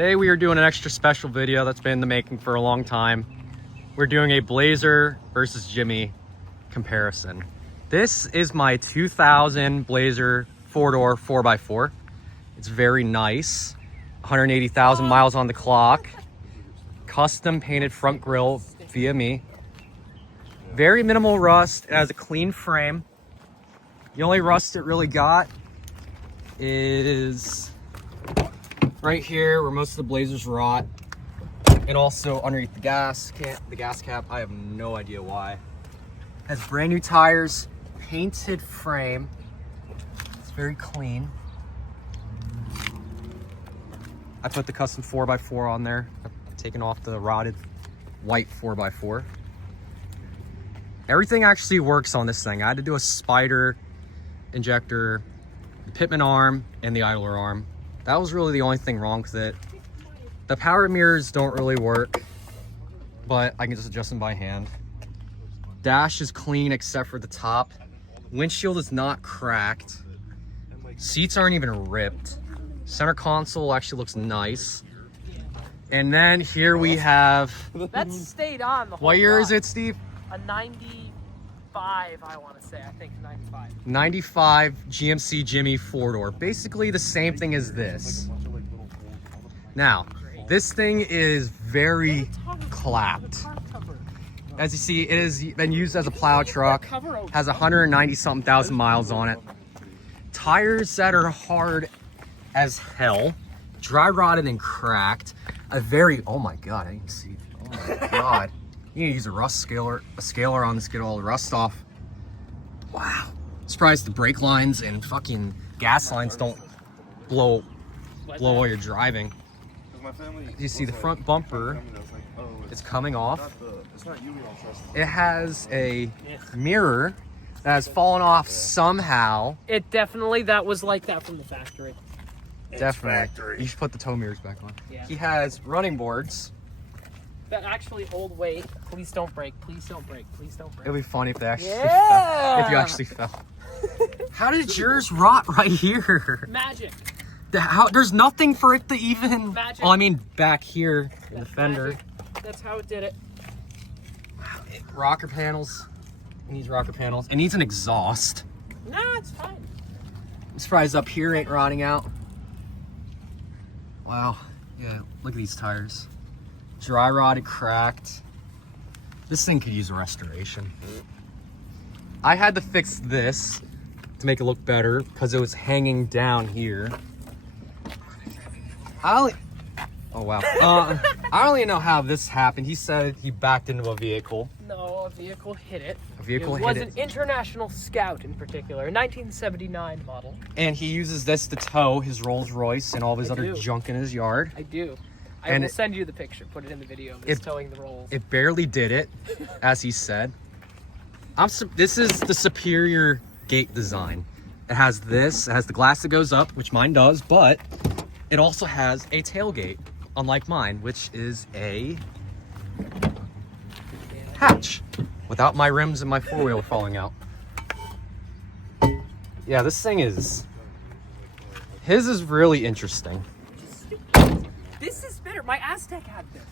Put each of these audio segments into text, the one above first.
Today we are doing an extra special video that's been in the making for a long time. We're doing a Blazer versus Jimmy comparison. This is my 2000 Blazer 4-door 4x4. It's very nice. 180,000 miles on the clock. Custom painted front grille via me. Very minimal rust. It has a clean frame. The only rust it really got is right here where most of the Blazers rot, and also underneath the gas cap. I have no idea why. Has brand new tires, painted frame. It's very clean. I put the custom 4x4 on there. I've taken off the rotted white 4x4. Everything actually works on this thing. I had to do a spider injector, the pitman arm, and the idler arm. That was really the only thing wrong with it. The power mirrors don't really work, but I can just adjust them by hand. Dash is clean except for the top. Windshield is not cracked. Seats aren't even ripped. Center console actually looks nice. And then here we have... That stayed on the whole What year ride. is it, Steve? A 95, I want to say. I think 95. 95 GMC Jimmy 4-door. Basically the same thing as this. Now, this thing is very clapped. As you see, it has been used as a plow truck. Has 190-something thousand miles on it. Tires that are hard as hell. Dry rotted and cracked. Oh my God, I didn't see. Oh my God. You need to use a scaler on this to get all the rust off. Wow. Surprised the brake lines and fucking gas lines don't blow while you're driving. You see the front bumper, it's coming off. It has a mirror that has fallen off somehow. That was like that from the factory. Definitely. You should put the tow mirrors back on. Yeah. He has running boards. That actually hold weight. Please don't break. Please don't break. Please don't break. It'd be funny if they actually Yeah! fell. If you actually fell. How did yours rot right here? Magic. There's nothing for it to even... Magic. Oh, I mean back here in the fender. Magic. That's how it did it. Rocker panels. It needs rocker panels. It needs an exhaust. No, it's fine. I'm surprised up here ain't rotting out. Wow. Yeah, look at these tires. Dry rotted, cracked. This thing could use a restoration. I had to fix this to make it look better because it was hanging down here. Oh wow. I don't even know how this happened. He said he backed into a vehicle. No, a vehicle hit it. A vehicle It hit was it. an International Scout in particular, a 1979 model. And he uses this to tow his Rolls Royce and all of his other junk in his yard. I do. I And will send you the picture. Put it in the video of this towing the rolls. It barely did it, as he said. This is the superior gate design. It has this. It has the glass that goes up, which mine does, but it also has a tailgate, unlike mine, which is a hatch, without my rims and my four-wheel falling out. Yeah, this thing is... His is really interesting. This is better. My Aztec had this.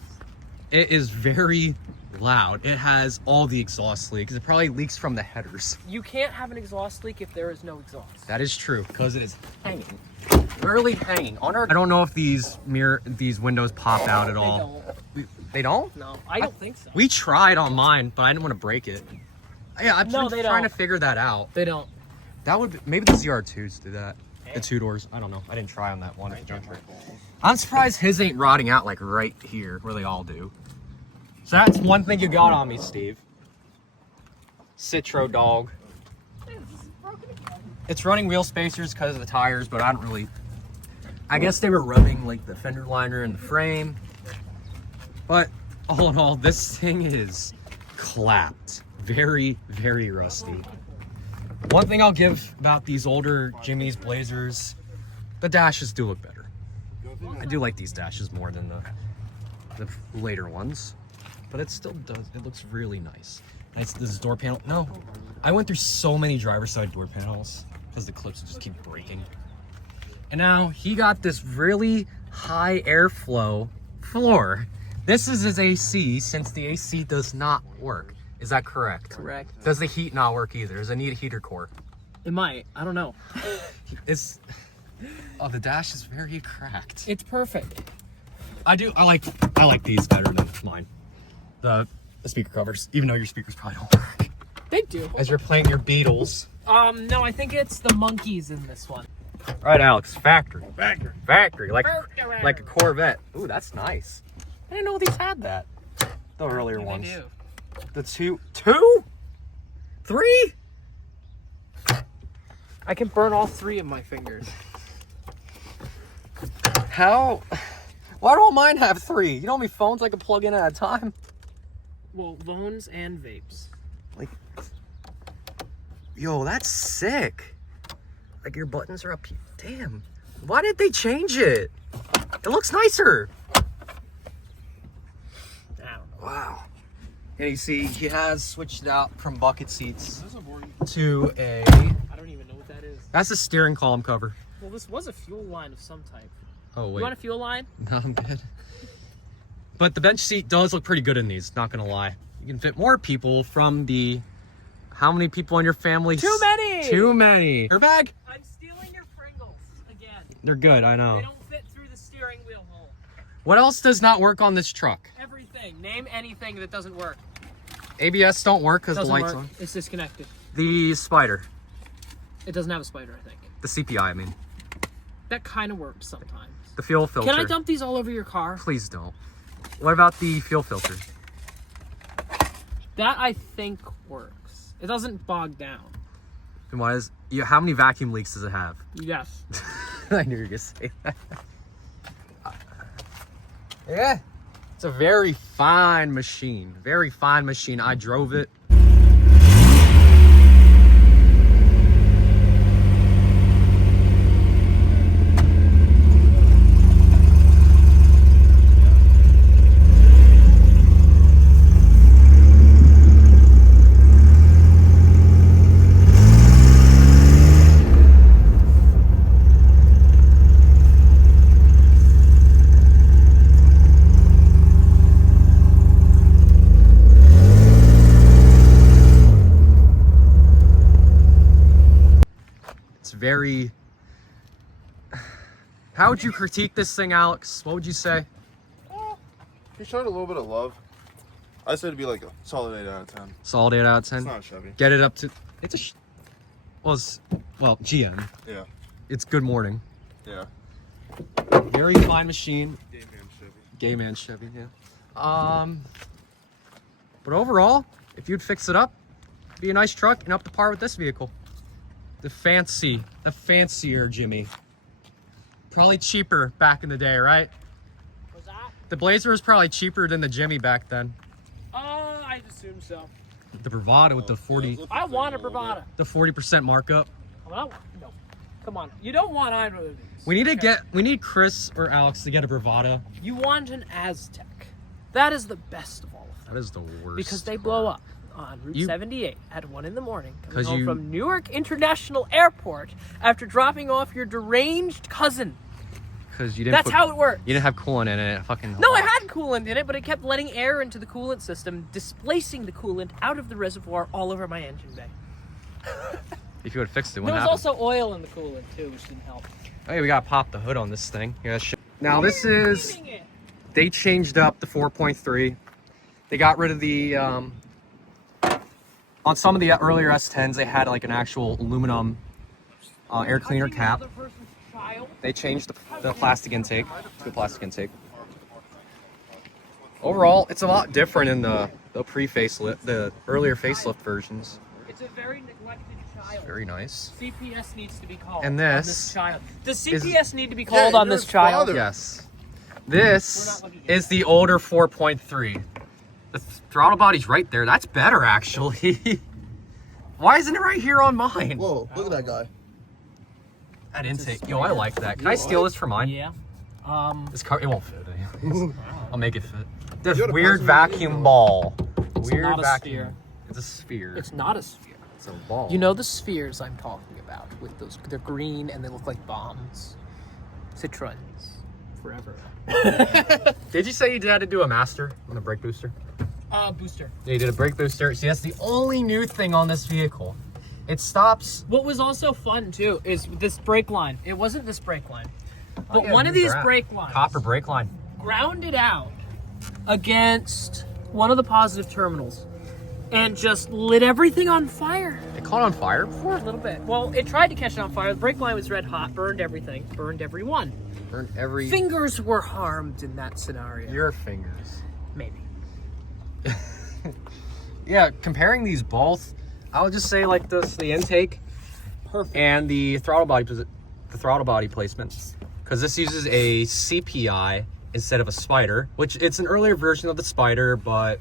It is very loud. It has all the exhaust leaks. It probably leaks from the headers. You can't have an exhaust leak if there is no exhaust. That is true, because it is hanging. Literally hanging. I don't know if these windows pop out at all. They don't? No, I don't think so. We tried on mine, but I didn't want to break it. Yeah, I'm trying to figure that out. They don't. That would be, maybe the ZR2s do that. The 2-doors. I don't know. I didn't try on that one at the junkyard. I'm surprised his ain't rotting out like right here where they all do. So that's one thing you got on me, Steve. Citro dog. It's running wheel spacers because of the tires, but I don't really... I guess they were rubbing like the fender liner and the frame. But all in all, this thing is clapped. Very, very rusty. One thing I'll give about these older Jimmy's Blazers, the dashes do look better. I do like these dashes more than the later ones, but it still does. It looks really nice. This door panel. No, I went through so many driver's side door panels because the clips just keep breaking. And now he got this really high airflow floor. This is his AC since the AC does not work. Is that correct? Correct. Does the heat not work either? Does it need a heater core? It might. I don't know. It's... Oh, the dash is very cracked. It's perfect. I like these better than mine. The speaker covers, even though your speakers probably don't work. They do. As you're playing your Beatles. No, I think it's the monkeys in this one. All right, Alex, factory. Factory. Like a Corvette. Ooh, that's nice. I didn't know these had that. The earlier ones. They do. The two? Three? I can burn all 3 of my fingers. How? Why don't mine have 3? You know how many phones I can plug in at a time? Well, phones and vapes. Like, yo, that's sick. Like your buttons are up here. Damn. Why did they change it? It looks nicer. I don't know. Wow. And you see, he has switched it out from bucket seats to a... I don't even know what that is. That's a steering column cover. Well, this was a fuel line of some type. Oh, You wait. want a fuel line? No, I'm good. But the bench seat does look pretty good in these, not gonna lie. You can fit more people from the... How many people in your family? Too many! Too many. Airbag? I'm stealing your Pringles again. They're good, I know. They don't fit through the steering wheel hole. What else does not work on this truck? Everything. Name anything that doesn't work. ABS don't work because the Doesn't lights work. on. It's disconnected. The spider. It doesn't have a spider, I think. The CPI, I mean. That kind of works sometimes. The fuel filter. Can I dump these all over your car? Please don't. What about the fuel filter? That I think works. It doesn't bog down. And why is... Yeah, how many vacuum leaks does it have? Yes. I knew you were going to say that. Yeah. It's a very fine machine. Very fine machine. I drove it. Very... How would you critique this thing, Alex? What would you say? He showed a little bit of love. I said it'd be like a solid 8 out of 10. Solid 8 out of 10? It's not Chevy. Get it up to... It's a... Well, GM. Yeah. It's good morning. Yeah. Very fine machine. Gay man Chevy. Gay man Chevy, yeah. But overall, if you'd fix it up, it'd be a nice truck and up to par with this vehicle. The fancier Jimmy. Probably cheaper back in the day, right? Was that? The Blazer was probably cheaper than the Jimmy back then. I'd assume so. The Bravada with the 40, I want a Bravada. the 40% markup. Well, no. Come on. You don't want either of these. We need Chris or Alex to get a Bravada. You want an Aztec. That is the best of all of them. That is the worst. Because they blow up on Route 78 at 1 in the morning, coming 'Cause home you- from Newark International Airport after dropping off your deranged cousin. Because you didn't. That's how it works. You didn't have coolant in it. Fucking. No, I had coolant in it, but it kept letting air into the coolant system, displacing the coolant out of the reservoir all over my engine bay. If you would have fixed it, There what was happened? also oil in the coolant too, which didn't help. Oh yeah, we gotta pop the hood on this thing. Yeah. Now this is. They changed up the 4.3. They got rid of the. On some of the earlier S10s, they had like an actual aluminum air cleaner cap. They changed the plastic intake to a plastic intake. Overall, it's a lot different in the pre-facelift, the earlier facelift versions. It's a very neglected child. Very nice. CPS needs to be called And on this this child. Does is- CPS need to be called on you're this his child? father. Yes. This is the older 4.3. The throttle body's right there. That's better, actually. Why isn't it right here on mine? Whoa, look at that guy. That intake. Yo, I like that. Can I steal this for mine? Yeah. This car, it won't fit. Anyways. I'll make it fit. This You had a weird passenger vacuum ball. It's Weird not a vacuum. sphere. It's a sphere. It's not a sphere. It's a ball. You know the spheres I'm talking about with those, they're green and they look like bombs. Citrons. forever. Did you say you had to do a master on the brake booster? Booster. Yeah, you did a brake booster. See, that's the only new thing on this vehicle. It stops. What was also fun too is this brake line. It wasn't this brake line, but yeah, one of new these bra- brake lines Copper brake line. grounded out against one of the positive terminals and just lit everything on fire. It caught on fire For a little bit. Well, it tried to catch it on fire. The brake line was red hot, burned everything, burned everyone. burned every. Fingers were harmed in that scenario. Your fingers. Maybe. Yeah, comparing these both, I would just say like this: the intake Perfect. and the throttle body placement, because this uses a CPI instead of a Spider, which it's an earlier version of the Spider, but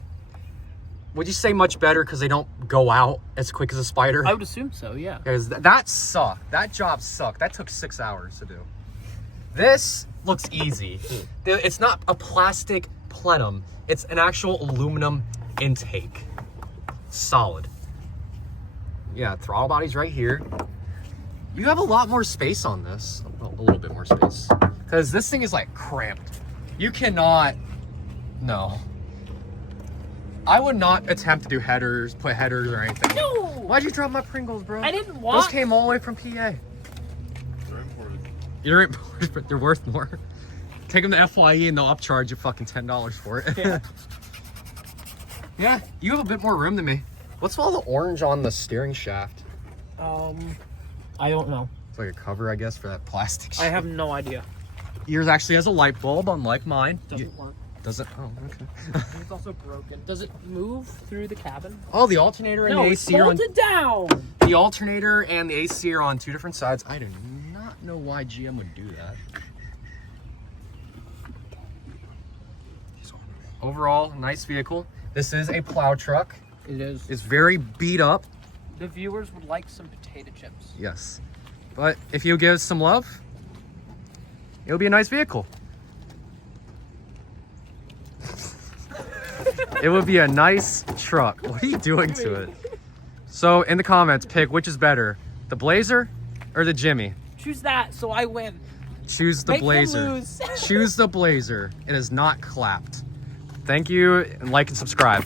would you say much better because they don't go out as quick as a Spider? I would assume so, yeah. Because that sucked. That job sucked. That took 6 hours to do. This looks easy. It's not a plastic plenum. It's an actual aluminum intake. Solid. Yeah, throttle body's right here. You have a lot more space on this. A little bit more space. Because this thing is like cramped. You cannot... No. I would not attempt to do headers, put headers or anything. No! Why'd you drop my Pringles, bro? I didn't want... Those came all the way from PA. They're imported. You're imported, but they're worth more. Take them to FYE and they'll upcharge you fucking $10 for it. Yeah. Yeah, you have a bit more room than me. What's all the orange on the steering shaft? I don't know. It's like a cover, I guess, for that plastic shit. I have no idea. Yours actually has a light bulb, unlike mine. Doesn't work. Does it? Oh, okay. I think it's also broken. Does it move through the cabin? Oh, the alternator and No, the it's AC are on... bolted down. The alternator and the AC are on two different sides. I do not know why GM would do that. Overall, nice vehicle. This is a plow truck. It is. It's very beat up. The viewers would like some potato chips. Yes. But if you give some love, it'll be a nice vehicle. It would be a nice truck. What are you doing to it? So in the comments, pick which is better, the Blazer or the Jimmy. Choose that so I win. Choose the Make them Blazer. lose. Choose the Blazer. It is not clapped. Thank you, and like and subscribe.